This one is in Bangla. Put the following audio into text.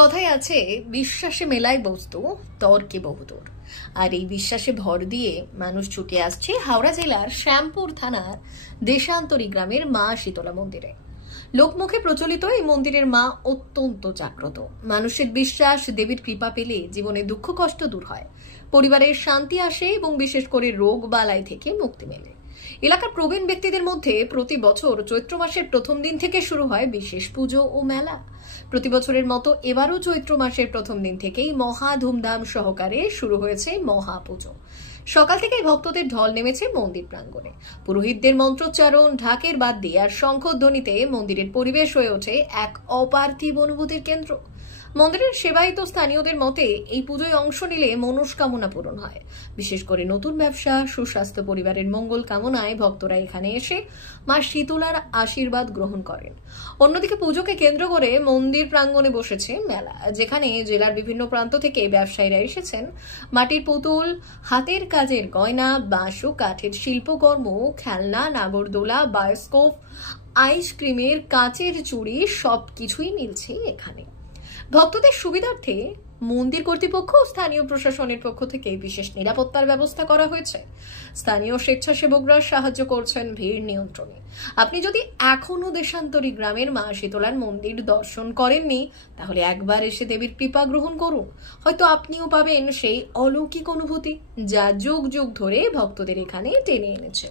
কথায় আছে বিশ্বাসে মেলায় বস্তু তর্কে বহুদূর। আর এই বিশ্বাসে ভর দিয়ে মানুষ ছুটে আসছে হাওড়া জেলার শ্যামপুর থানার দেশান্তরী গ্রামের মা শীতলা মন্দিরে। লোকমুখে প্রচলিত এই মন্দিরের মা অত্যন্ত জাগ্রত। মানুষের বিশ্বাস দেবীর কৃপা পেলে জীবনে দুঃখ কষ্ট দূর হয়, পরিবারের শান্তি আসে এবং বিশেষ করে রোগ বালাই থেকে মুক্তি মেলে। এলাকার প্রবীণ ব্যক্তিদের মধ্যে প্রতি বছর চৈত্র মাসের প্রথম দিন থেকে শুরু হয় বিশেষ পুজো ও মেলা। প্রতি বছরের মতো এবারও চৈত্র মাসের প্রথম দিন থেকেই মহা ধুমধাম সহকারে শুরু হয়েছে মহা পুজো। সকাল থেকেই ভক্তদের ঢল নেমেছে মন্দির প্রাঙ্গণে। পুরোহিতদের মন্ত্রোচ্চারণ, ঢাকের বাদ্যে আর শঙ্খধ্বনিতে মন্দিরের পরিবেশ হয়ে ওঠে এক অপার্থিব অনুভূতির কেন্দ্র। মন্দিরের সেবায়িত স্থানীয়দের মতে এই পুজোয় অংশ নিলে মনস্কামনা পূরণ হয়। বিশেষ করে নতুন ব্যবসা, সুস্বাস্থ্য, পরিবারের মঙ্গল কামনায় ভক্তরা এখানে এসে মা শীতলার আশীর্বাদ গ্রহণ করেন। অন্যদিকে পুজোকে কেন্দ্র করে মন্দির প্রাঙ্গণে বসেছে মেলা, যেখানে জেলার বিভিন্ন প্রান্ত থেকে ব্যবসায়ীরা এসেছেন মাটির পুতুল, হাতের কাজের গয়না, বাঁশ ও কাঠের শিল্পকর্ম, খেলনা, নাগরদোলা, বায়োস্কোপ, আইসক্রিমের কাঁচের চুড়ি সবকিছুই মিলছে এখানে। ভক্তদের সুবিধার্থে মন্দির কর্তৃপক্ষ ও স্থানীয় প্রশাসনের পক্ষ থেকে বিশেষ নিরাপত্তার ব্যবস্থা করা হয়েছে। স্থানীয় স্বেচ্ছাসেবকরা সাহায্য করছেন ভিড় নিয়ন্ত্রণে। আপনি যদি এখনো দেশান্তরী গ্রামের মা শীতলার মন্দির দর্শন করেননি, তাহলে একবার এসে দেবীর কৃপা গ্রহণ করুন। হয়তো আপনিও পাবেন সেই অলৌকিক অনুভূতি যা যুগ যুগ ধরে ভক্তদের এখানে টেনে এনেছে।